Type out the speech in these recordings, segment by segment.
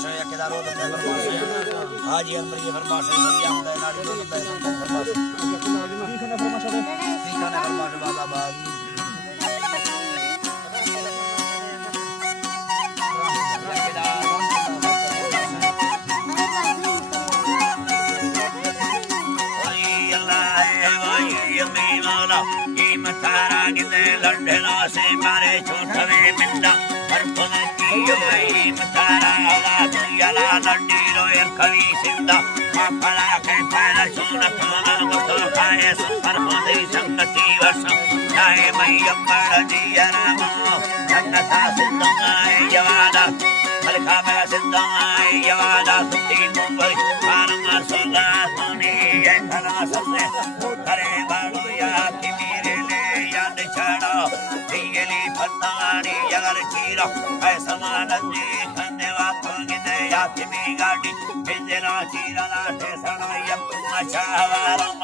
फरमाशे या केदार हो दंदा फरमाशे हाजी अमरी फरमाशे सरिया दंदा नाड़ी दो दंदा फरमाशे तीखा फरमाशे बाबा बाबा तारा गिने लड़ना से मारे छोटवे मिंदा हर पल की योई तारा आला दुनिया ला लड़ी रोए कवि सिंदा माफला के पैरा सोना खाना मतो खाए सुपर होते संगति वर्ष जाए मैयम बड़िया राम जन्नता सिंदंगाए यवादा मलका में सिंदंगाए यवादा सुती मुंबई पारमा सोगा सोनी ये धरा सने करे बालो या की छड़ा दियली फतारी यार चीरा ऐसा मानंदी धन्यवाद तुमने याद में गाड़ी बिजला चीरा लाटे सनायम अचावारम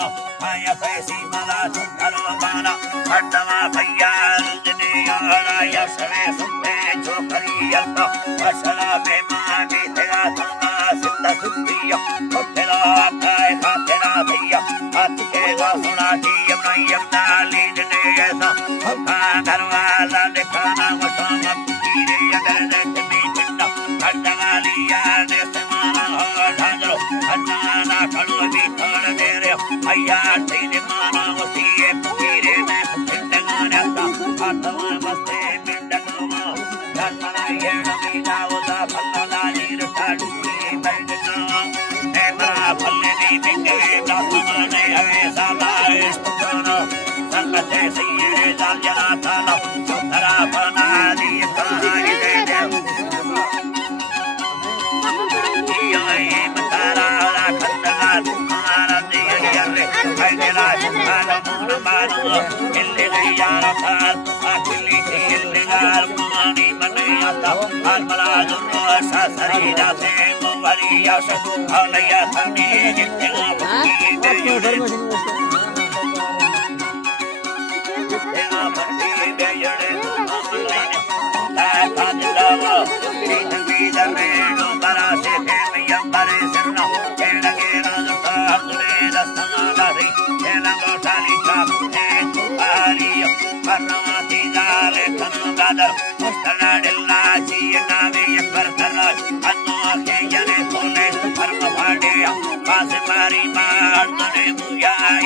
आया पैसी मला सुधरो बाना खटवा भैया रुजने यारा या सवे सुनते जो करिया तो असला में माने तेरा सुना सिद्ध सुतिया तेरा काय का तेरा भैया हाथ के गा सुना दी यम नाली ने ऐसा घरवाला दिखाना मसाना कीरे अगर देख में पिंडा खटवालिया ने समाना हो ढांगरो अन्ना खड़ो भी थोड़ दे रे भैया तेरे माना होती है कीरे में पिंडगाना का हाथवा मस्ते पिंडगमा धर्मना ये नमी जावदा फल्ला नीर साडू की बैठना ए बड़ा फल्ले नी बिके दासमाने ऐसा लाइस तुना संगते सैये जाल जला थाला सुधरा बना दी कहानी दे दे ये बतारा खंडला तुम्हारा दिया रे हैदरा खाना मुन मानो इल्ले यार थाल अखिली इल्ले गार मानी मने आता आलमला दुनो सा शरीरा से मोवरिया से हलया थनी जितना भक्ति दे Brother